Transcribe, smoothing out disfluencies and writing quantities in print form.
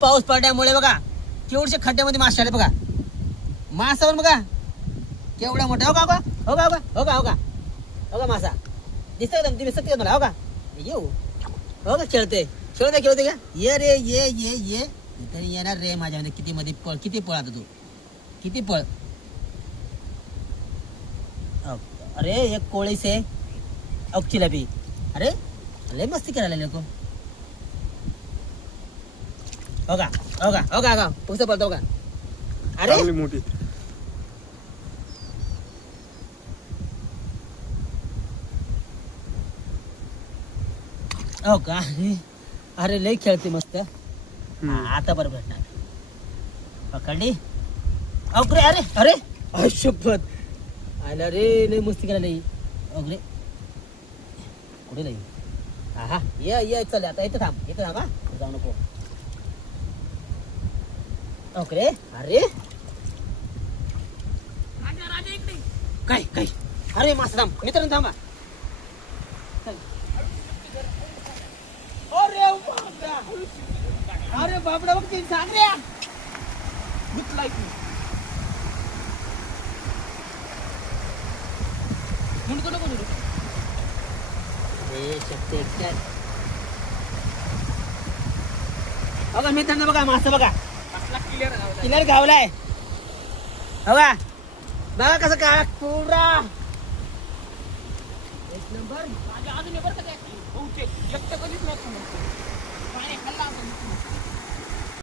पाऊस पडल्यामुळे बघा केवढशे खड्ड्यामध्ये मासे आले बघा. मासावर बघा केवढा मोठा. हो का हो का हो का हो का हो का हो का मासा दिसतोय का दिसत मला. हो का येऊ हो का खेळते खेळते का. ये रे ये तरी येणार रे माझ्यामध्ये. किती मध्ये पळ किती पळ आता तू किती पळ. अरे एक कोळी से चिलापी. अरे लय मस्ती करायला लोक. हो का हो का हो का हो का पुस्तक बोलतो का. अरे मोठी हो का. अरे लय खेळते मस्त. आता बरं भेटणार पकडली. अरे अरे अरे अरे शपथ आला रे. लय मस्ती करायला अगरे कुठे नाही. हा ये चल आता इथं थांब हा जाऊ नको. ओके अरे काय काय अरे मासा थांब मित्रांनो थांबा. अरे बापडा बघ ते सांगऱ्या गुतलाय की म्हणतो नको ए शक्ती काय. बघा मित्रांनो बघा मासा बघा क्लिअर गावलाय. बघा बघा कसं काय पुरा एक नंबर. माझ्या अजून बरं का ते बहुतेक एकटं कधीच नव्हतं. पाणी खाल्ला